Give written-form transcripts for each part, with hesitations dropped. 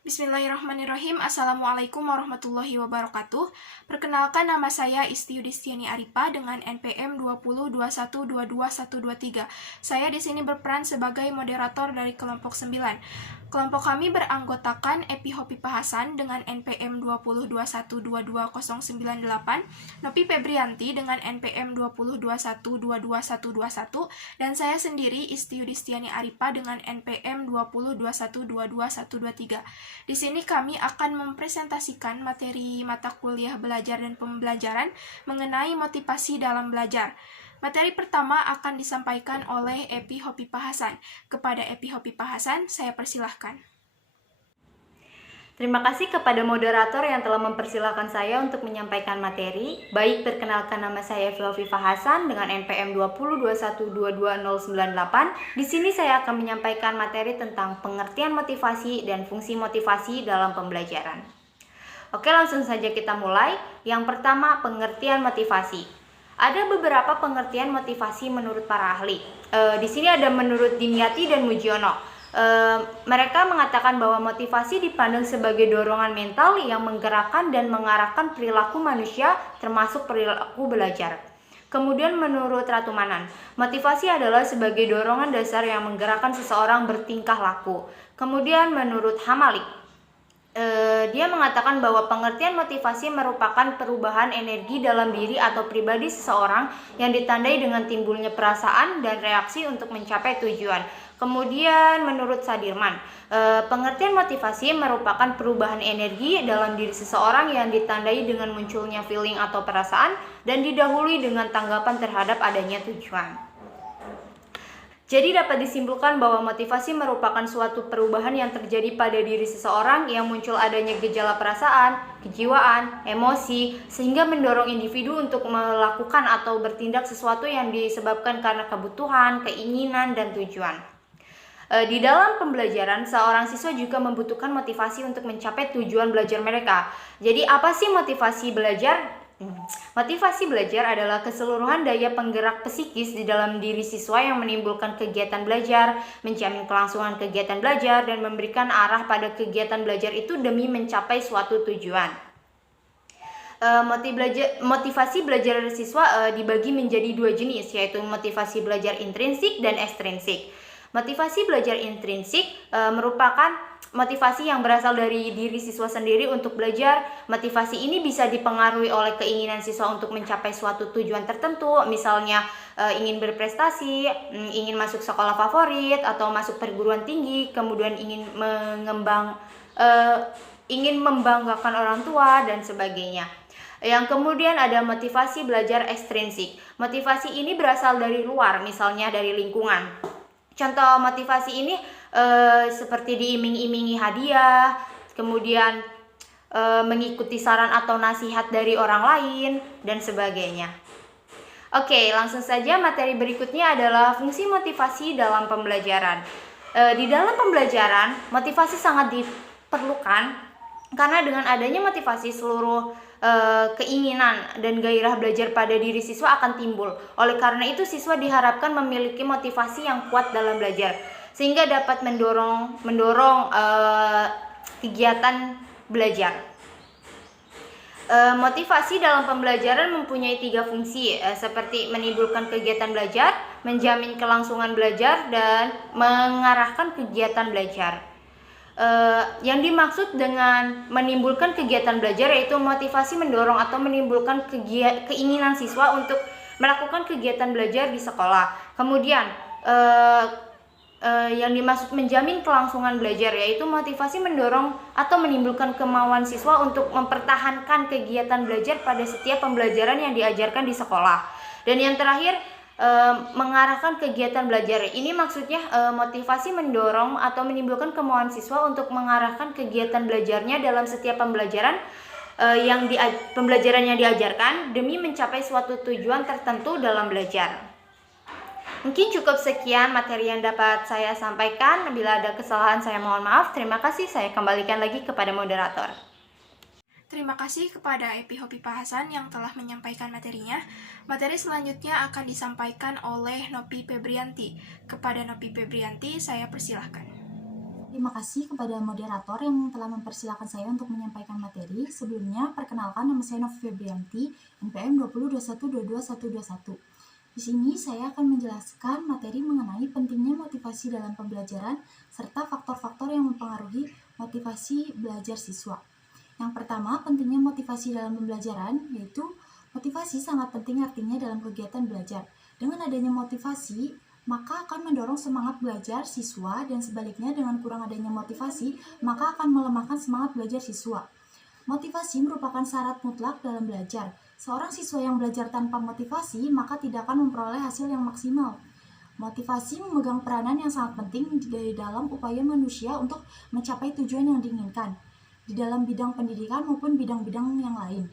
Bismillahirrahmanirrahim. Assalamualaikum warahmatullahi wabarakatuh. Perkenalkan, nama saya Isti Yudistiani Aripa dengan NPM 2021222123. Saya di sini berperan sebagai moderator dari kelompok 9. Kelompok kami beranggotakan Epi Hopipa Hasan dengan NPM 2021222098, Nopi Febrianti dengan NPM 2021222121, dan saya sendiri Isti Yudistiani Aripa dengan NPM 2021222123. Di sini kami akan mempresentasikan materi mata kuliah belajar dan pembelajaran mengenai motivasi dalam belajar. Materi pertama akan disampaikan oleh Epi Hopipa Hasan. Kepada Epi Hopipa Hasan, saya persilahkan. Terima kasih kepada moderator yang telah mempersilahkan saya untuk menyampaikan materi. Baik, perkenalkan, nama saya Epi Hopipa Hasan dengan NPM 2021222098. Di sini saya akan menyampaikan materi tentang pengertian motivasi dan fungsi motivasi dalam pembelajaran. Oke, langsung saja kita mulai. Yang pertama, pengertian motivasi. Ada beberapa pengertian motivasi menurut para ahli. Di sini ada menurut Dimyati dan Mujiono. Mereka mengatakan bahwa motivasi dipandang sebagai dorongan mental yang menggerakkan dan mengarahkan perilaku manusia, termasuk perilaku belajar. Kemudian menurut Ratu Manan, motivasi adalah sebagai dorongan dasar yang menggerakkan seseorang bertingkah laku. Kemudian menurut Hamalik, dia mengatakan bahwa pengertian motivasi merupakan perubahan energi dalam diri atau pribadi seseorang yang ditandai dengan timbulnya perasaan dan reaksi untuk mencapai tujuan. Kemudian menurut Sadirman, pengertian motivasi merupakan perubahan energi dalam diri seseorang yang ditandai dengan munculnya feeling atau perasaan dan didahului dengan tanggapan terhadap adanya tujuan. Jadi dapat disimpulkan bahwa motivasi merupakan suatu perubahan yang terjadi pada diri seseorang yang muncul adanya gejala perasaan, kejiwaan, emosi, sehingga mendorong individu untuk melakukan atau bertindak sesuatu yang disebabkan karena kebutuhan, keinginan, dan tujuan. Di dalam pembelajaran, seorang siswa juga membutuhkan motivasi untuk mencapai tujuan belajar mereka. Jadi apa sih motivasi belajar? Motivasi belajar adalah keseluruhan daya penggerak psikis di dalam diri siswa yang menimbulkan kegiatan belajar, menjamin kelangsungan kegiatan belajar, dan memberikan arah pada kegiatan belajar itu demi mencapai suatu tujuan. Motivasi belajar siswa dibagi menjadi dua jenis, yaitu motivasi belajar intrinsik dan ekstrinsik. Motivasi belajar intrinsik merupakan motivasi yang berasal dari diri siswa sendiri untuk belajar. Motivasi ini bisa dipengaruhi oleh keinginan siswa untuk mencapai suatu tujuan tertentu, misalnya ingin berprestasi, ingin masuk sekolah favorit, atau masuk perguruan tinggi, kemudian ingin membanggakan orang tua, dan sebagainya. Yang kemudian ada motivasi belajar ekstrinsik. Motivasi ini berasal dari luar, misalnya dari lingkungan. Contoh motivasi ini seperti diiming-imingi hadiah, kemudian mengikuti saran atau nasihat dari orang lain, dan sebagainya. Oke, langsung saja materi berikutnya adalah fungsi motivasi dalam pembelajaran. Di dalam pembelajaran, motivasi sangat diperlukan karena dengan adanya motivasi seluruh keinginan dan gairah belajar pada diri siswa akan timbul. Oleh karena itu, siswa diharapkan memiliki motivasi yang kuat dalam belajar, sehingga dapat mendorong kegiatan belajar. Motivasi dalam pembelajaran mempunyai 3 fungsi, seperti menimbulkan kegiatan belajar, menjamin kelangsungan belajar, dan mengarahkan kegiatan belajar. Yang dimaksud dengan menimbulkan kegiatan belajar yaitu motivasi mendorong atau menimbulkan keinginan siswa untuk melakukan kegiatan belajar di sekolah. Kemudian yang dimaksud menjamin kelangsungan belajar yaitu motivasi mendorong atau menimbulkan kemauan siswa untuk mempertahankan kegiatan belajar pada setiap pembelajaran yang diajarkan di sekolah. Dan yang terakhir, mengarahkan kegiatan belajar. Ini maksudnya motivasi mendorong atau menimbulkan kemauan siswa untuk mengarahkan kegiatan belajarnya dalam setiap pembelajaran pembelajaran yang diajarkan demi mencapai suatu tujuan tertentu dalam belajar. Mungkin cukup sekian materi yang dapat saya sampaikan. Bila ada kesalahan, saya mohon maaf. Terima kasih. Saya kembalikan lagi kepada moderator. Terima kasih kepada Epi Hopipa Hasan yang telah menyampaikan materinya. Materi selanjutnya akan disampaikan oleh Nopi Febrianti. Kepada Nopi Febrianti, saya persilahkan. Terima kasih kepada moderator yang telah mempersilahkan saya untuk menyampaikan materi. Sebelumnya, perkenalkan nama saya Novi Febrianti, NPM 2021222121. Di sini saya akan menjelaskan materi mengenai pentingnya motivasi dalam pembelajaran serta faktor-faktor yang mempengaruhi motivasi belajar siswa. Yang pertama, pentingnya motivasi dalam pembelajaran, yaitu motivasi sangat penting artinya dalam kegiatan belajar. Dengan adanya motivasi, maka akan mendorong semangat belajar siswa, dan sebaliknya dengan kurang adanya motivasi, maka akan melemahkan semangat belajar siswa. Motivasi merupakan syarat mutlak dalam belajar. Seorang siswa yang belajar tanpa motivasi, maka tidak akan memperoleh hasil yang maksimal. Motivasi memegang peranan yang sangat penting di dalam upaya manusia untuk mencapai tujuan yang diinginkan, di dalam bidang pendidikan maupun bidang-bidang yang lain.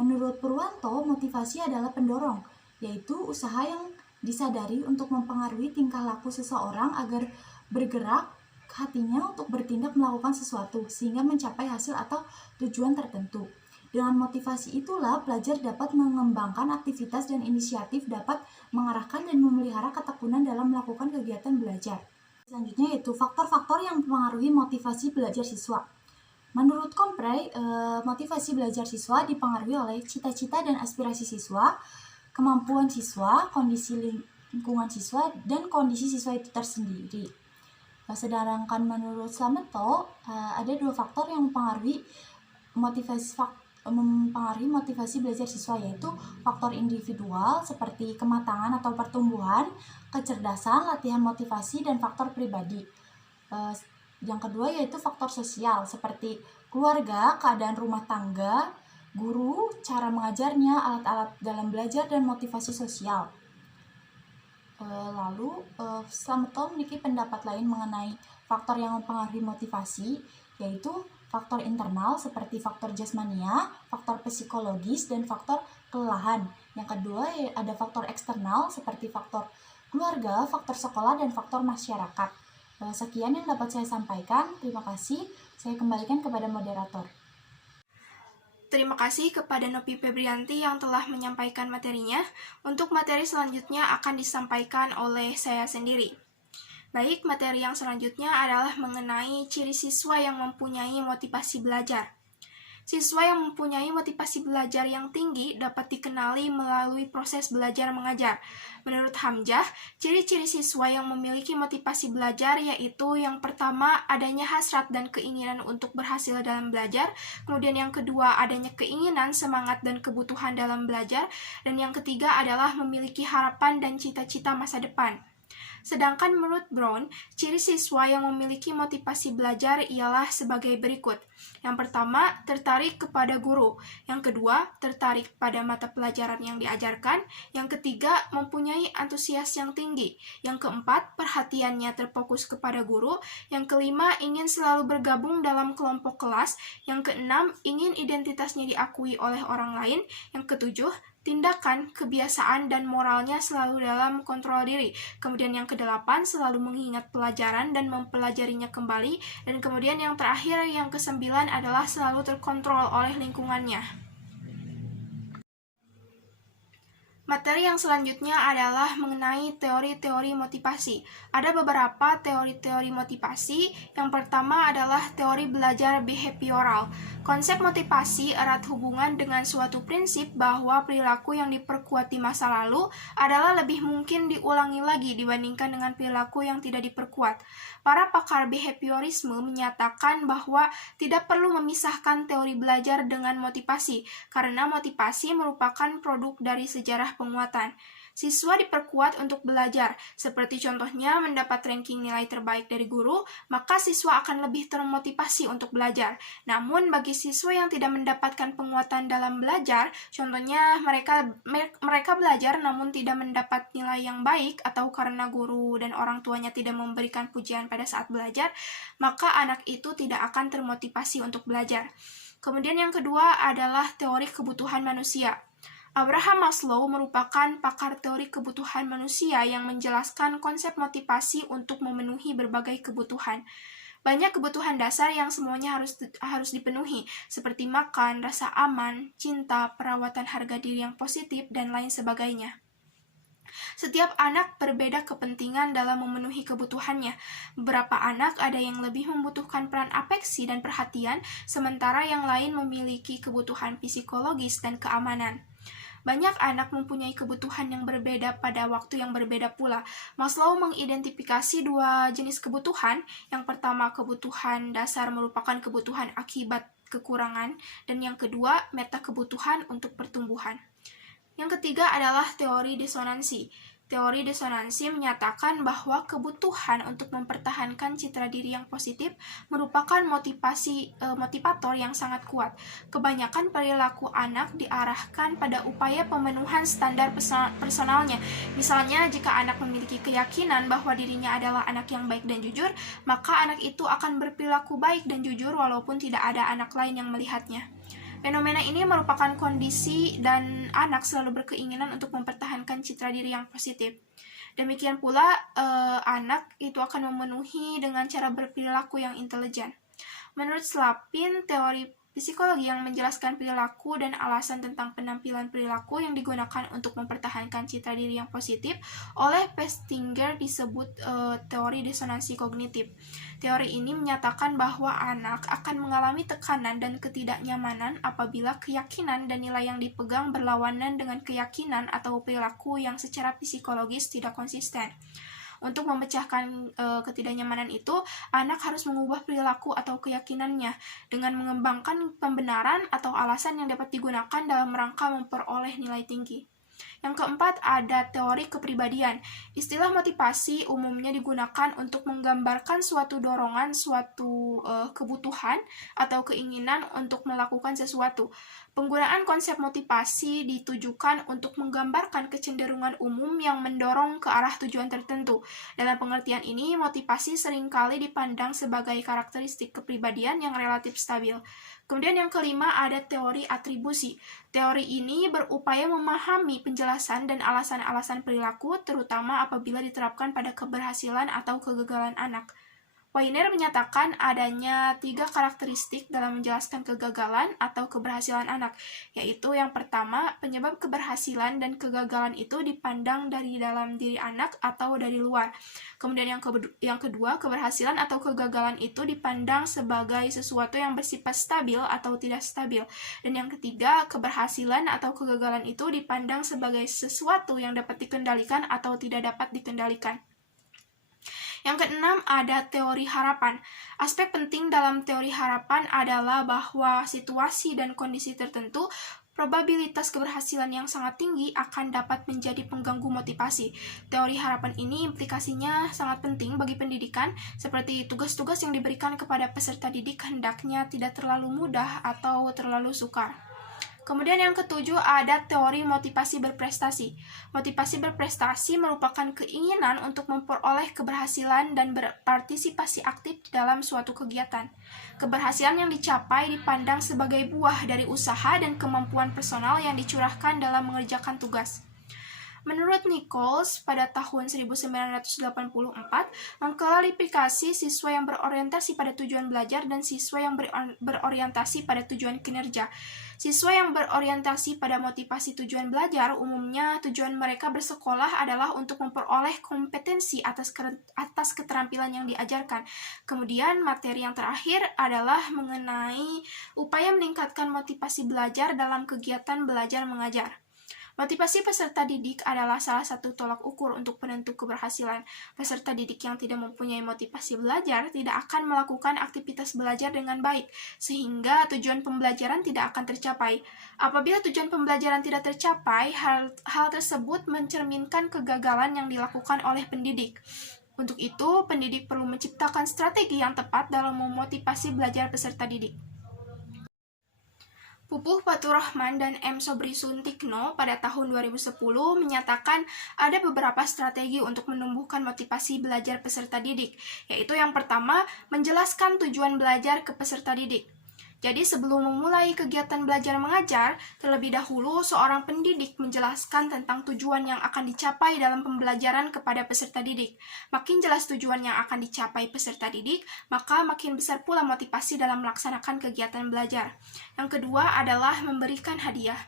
Menurut Purwanto, motivasi adalah pendorong, yaitu usaha yang disadari untuk mempengaruhi tingkah laku seseorang agar bergerak hatinya untuk bertindak melakukan sesuatu sehingga mencapai hasil atau tujuan tertentu. Dengan motivasi itulah pelajar dapat mengembangkan aktivitas dan inisiatif, dapat mengarahkan dan memelihara ketekunan dalam melakukan kegiatan belajar. Selanjutnya yaitu faktor-faktor yang mempengaruhi motivasi belajar siswa. Menurut Komprey, motivasi belajar siswa dipengaruhi oleh cita-cita dan aspirasi siswa, kemampuan siswa, kondisi lingkungan siswa, dan kondisi siswa itu tersendiri. Sedangkan menurut Slameto, ada dua faktor yang mempengaruhi motivasi belajar siswa, yaitu faktor individual seperti kematangan atau pertumbuhan, kecerdasan, latihan motivasi, dan faktor pribadi. Yang kedua yaitu faktor sosial seperti keluarga, keadaan rumah tangga, guru, cara mengajarnya, alat-alat dalam belajar, dan motivasi sosial. Lalu, Slameto memiliki pendapat lain mengenai faktor yang mempengaruhi motivasi, yaitu faktor internal seperti faktor jasmania, faktor psikologis, dan faktor kelelahan. Yang kedua, ada faktor eksternal seperti faktor keluarga, faktor sekolah, dan faktor masyarakat. Sekian yang dapat saya sampaikan. Terima kasih. Saya kembalikan kepada moderator. Terima kasih kepada Novi Febrianti yang telah menyampaikan materinya. Untuk materi selanjutnya akan disampaikan oleh saya sendiri. Baik, materi yang selanjutnya adalah mengenai ciri siswa yang mempunyai motivasi belajar. Siswa yang mempunyai motivasi belajar yang tinggi dapat dikenali melalui proses belajar mengajar. Menurut Hamzah, ciri-ciri siswa yang memiliki motivasi belajar yaitu yang pertama, adanya hasrat dan keinginan untuk berhasil dalam belajar, kemudian yang kedua, adanya keinginan, semangat, dan kebutuhan dalam belajar, dan yang ketiga adalah memiliki harapan dan cita-cita masa depan. Sedangkan menurut Brown, ciri siswa yang memiliki motivasi belajar ialah sebagai berikut. Yang pertama, tertarik kepada guru. Yang kedua, tertarik pada mata pelajaran yang diajarkan. Yang ketiga, mempunyai antusias yang tinggi. Yang keempat, perhatiannya terfokus kepada guru. Yang kelima, ingin selalu bergabung dalam kelompok kelas. Yang keenam, ingin identitasnya diakui oleh orang lain. Yang ketujuh, tindakan, kebiasaan, dan moralnya selalu dalam kontrol diri. Kemudian yang kedelapan, selalu mengingat pelajaran dan mempelajarinya kembali. Dan kemudian yang terakhir, yang kesembilan adalah selalu terkontrol oleh lingkungannya. Materi yang selanjutnya adalah mengenai teori-teori motivasi. Ada beberapa teori-teori motivasi. Yang pertama adalah teori belajar behavioral. Konsep motivasi erat hubungan dengan suatu prinsip bahwa perilaku yang diperkuat di masa lalu adalah lebih mungkin diulangi lagi dibandingkan dengan perilaku yang tidak diperkuat. Para pakar behaviorisme menyatakan bahwa tidak perlu memisahkan teori belajar dengan motivasi, karena motivasi merupakan produk dari sejarah penguatan. Siswa diperkuat untuk belajar, seperti contohnya mendapat ranking nilai terbaik dari guru, maka siswa akan lebih termotivasi untuk belajar. Namun bagi siswa yang tidak mendapatkan penguatan dalam belajar, contohnya mereka belajar namun tidak mendapat nilai yang baik atau karena guru dan orang tuanya tidak memberikan pujian pada saat belajar, maka anak itu tidak akan termotivasi untuk belajar. Kemudian yang kedua adalah teori kebutuhan manusia. Abraham Maslow merupakan pakar teori kebutuhan manusia yang menjelaskan konsep motivasi untuk memenuhi berbagai kebutuhan. Banyak kebutuhan dasar yang semuanya harus dipenuhi, seperti makan, rasa aman, cinta, perawatan harga diri yang positif, dan lain sebagainya. Setiap anak berbeda kepentingan dalam memenuhi kebutuhannya. Beberapa anak ada yang lebih membutuhkan peran afeksi dan perhatian, sementara yang lain memiliki kebutuhan psikologis dan keamanan. Banyak anak mempunyai kebutuhan yang berbeda pada waktu yang berbeda pula. Maslow mengidentifikasi dua jenis kebutuhan. Yang pertama, kebutuhan dasar merupakan kebutuhan akibat kekurangan, dan yang kedua, meta kebutuhan untuk pertumbuhan. Yang ketiga adalah teori disonansi. Teori disonansi menyatakan bahwa kebutuhan untuk mempertahankan citra diri yang positif merupakan motivator yang sangat kuat. Kebanyakan perilaku anak diarahkan pada upaya pemenuhan standar personalnya. Misalnya, jika anak memiliki keyakinan bahwa dirinya adalah anak yang baik dan jujur, maka anak itu akan berperilaku baik dan jujur walaupun tidak ada anak lain yang melihatnya. Fenomena ini merupakan kondisi dan anak selalu berkeinginan untuk mempertahankan citra diri yang positif. Demikian pula, anak itu akan memenuhi dengan cara berperilaku yang intelijen. Menurut Slapin, teori psikologi yang menjelaskan perilaku dan alasan tentang penampilan perilaku yang digunakan untuk mempertahankan citra diri yang positif oleh Festinger disebut teori disonansi kognitif. Teori ini menyatakan bahwa anak akan mengalami tekanan dan ketidaknyamanan apabila keyakinan dan nilai yang dipegang berlawanan dengan keyakinan atau perilaku yang secara psikologis tidak konsisten. Untuk memecahkan ketidaknyamanan itu, anak harus mengubah perilaku atau keyakinannya dengan mengembangkan pembenaran atau alasan yang dapat digunakan dalam rangka memperoleh nilai tinggi. Yang keempat, ada teori kepribadian. Istilah motivasi umumnya digunakan untuk menggambarkan suatu dorongan, suatu kebutuhan, atau keinginan untuk melakukan sesuatu. Penggunaan konsep motivasi ditujukan untuk menggambarkan kecenderungan umum yang mendorong ke arah tujuan tertentu. Dalam pengertian ini, motivasi seringkali dipandang sebagai karakteristik kepribadian yang relatif stabil. Kemudian yang kelima ada teori atribusi. Teori ini berupaya memahami penjelasan dan alasan-alasan perilaku, terutama apabila diterapkan pada keberhasilan atau kegagalan anak. Weiner menyatakan adanya 3 karakteristik dalam menjelaskan kegagalan atau keberhasilan anak, yaitu yang pertama, penyebab keberhasilan dan kegagalan itu dipandang dari dalam diri anak atau dari luar. Kemudian yang kedua, keberhasilan atau kegagalan itu dipandang sebagai sesuatu yang bersifat stabil atau tidak stabil. Dan yang ketiga, keberhasilan atau kegagalan itu dipandang sebagai sesuatu yang dapat dikendalikan atau tidak dapat dikendalikan. Yang keenam, ada teori harapan. Aspek penting dalam teori harapan adalah bahwa situasi dan kondisi tertentu, probabilitas keberhasilan yang sangat tinggi akan dapat menjadi pengganggu motivasi. Teori harapan ini implikasinya sangat penting bagi pendidikan, seperti tugas-tugas yang diberikan kepada peserta didik hendaknya tidak terlalu mudah atau terlalu sukar. Kemudian yang ketujuh ada teori motivasi berprestasi. Motivasi berprestasi merupakan keinginan untuk memperoleh keberhasilan dan berpartisipasi aktif dalam suatu kegiatan. Keberhasilan yang dicapai dipandang sebagai buah dari usaha dan kemampuan personal yang dicurahkan dalam mengerjakan tugas. Menurut Nichols, pada tahun 1984, mengklarifikasi siswa yang berorientasi pada tujuan belajar dan siswa yang berorientasi pada tujuan kinerja. Siswa yang berorientasi pada motivasi tujuan belajar, umumnya tujuan mereka bersekolah adalah untuk memperoleh kompetensi atas keterampilan yang diajarkan. Kemudian, materi yang terakhir adalah mengenai upaya meningkatkan motivasi belajar dalam kegiatan belajar mengajar. Motivasi peserta didik adalah salah satu tolak ukur untuk penentu keberhasilan. Peserta didik yang tidak mempunyai motivasi belajar tidak akan melakukan aktivitas belajar dengan baik, sehingga tujuan pembelajaran tidak akan tercapai. Apabila tujuan pembelajaran tidak tercapai, hal tersebut mencerminkan kegagalan yang dilakukan oleh pendidik. Untuk itu, pendidik perlu menciptakan strategi yang tepat dalam memotivasi belajar peserta didik. Pupuh Faturrahman dan M. Sobri Suntikno pada tahun 2010 menyatakan ada beberapa strategi untuk menumbuhkan motivasi belajar peserta didik, yaitu yang pertama, menjelaskan tujuan belajar ke peserta didik. Jadi sebelum memulai kegiatan belajar mengajar, terlebih dahulu seorang pendidik menjelaskan tentang tujuan yang akan dicapai dalam pembelajaran kepada peserta didik. Makin jelas tujuan yang akan dicapai peserta didik, maka makin besar pula motivasi dalam melaksanakan kegiatan belajar. Yang kedua adalah memberikan hadiah.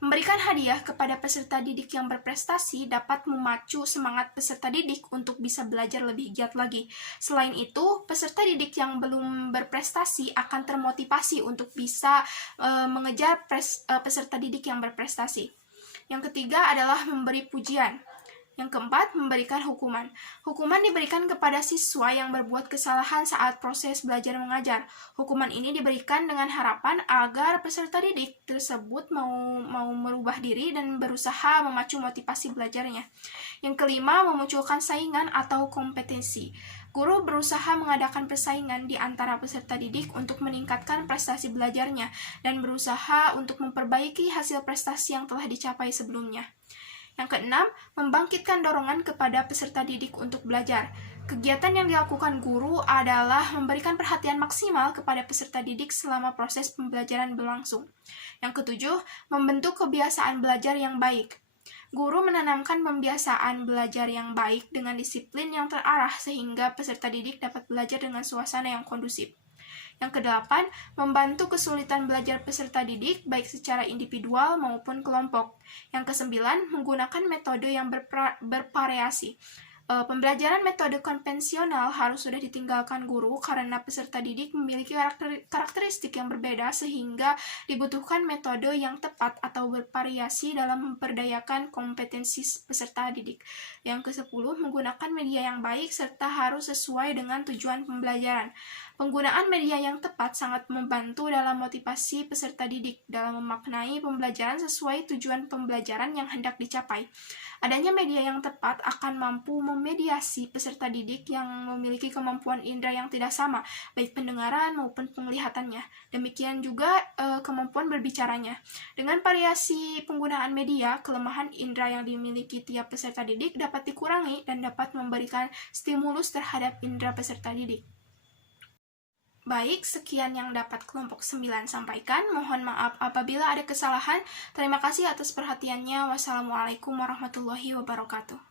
Memberikan hadiah kepada peserta didik yang berprestasi dapat memacu semangat peserta didik untuk bisa belajar lebih giat lagi. Selain itu, peserta didik yang belum berprestasi akan termotivasi untuk bisa mengejar peserta didik yang berprestasi. Yang ketiga adalah memberi pujian. Yang keempat, memberikan hukuman. Hukuman diberikan kepada siswa yang berbuat kesalahan saat proses belajar mengajar. Hukuman ini diberikan dengan harapan agar peserta didik tersebut mau merubah diri dan berusaha memacu motivasi belajarnya. Yang kelima, memunculkan saingan atau kompetensi. Guru berusaha mengadakan persaingan di antara peserta didik untuk meningkatkan prestasi belajarnya dan berusaha untuk memperbaiki hasil prestasi yang telah dicapai sebelumnya. Yang keenam, membangkitkan dorongan kepada peserta didik untuk belajar. Kegiatan yang dilakukan guru adalah memberikan perhatian maksimal kepada peserta didik selama proses pembelajaran berlangsung. Yang ketujuh, membentuk kebiasaan belajar yang baik. Guru menanamkan pembiasaan belajar yang baik dengan disiplin yang terarah sehingga peserta didik dapat belajar dengan suasana yang kondusif. Yang kedelapan, membantu kesulitan belajar peserta didik baik secara individual maupun kelompok. Yang kesembilan, menggunakan metode yang bervariasi. Pembelajaran metode konvensional harus sudah ditinggalkan guru karena peserta didik memiliki karakteristik yang berbeda sehingga dibutuhkan metode yang tepat atau bervariasi dalam memperdayakan kompetensi peserta didik. Yang ke-10, menggunakan media yang baik serta harus sesuai dengan tujuan pembelajaran. Penggunaan media yang tepat sangat membantu dalam motivasi peserta didik dalam memaknai pembelajaran sesuai tujuan pembelajaran yang hendak dicapai. Adanya media yang tepat akan mampu memediasi peserta didik yang memiliki kemampuan indera yang tidak sama, baik pendengaran maupun penglihatannya. Demikian juga kemampuan berbicaranya. Dengan variasi penggunaan media, kelemahan indera yang dimiliki tiap peserta didik dapat dikurangi dan dapat memberikan stimulus terhadap indera peserta didik. Baik, sekian yang dapat kelompok 9 sampaikan. Mohon maaf apabila ada kesalahan. Terima kasih atas perhatiannya. Wassalamualaikum warahmatullahi wabarakatuh.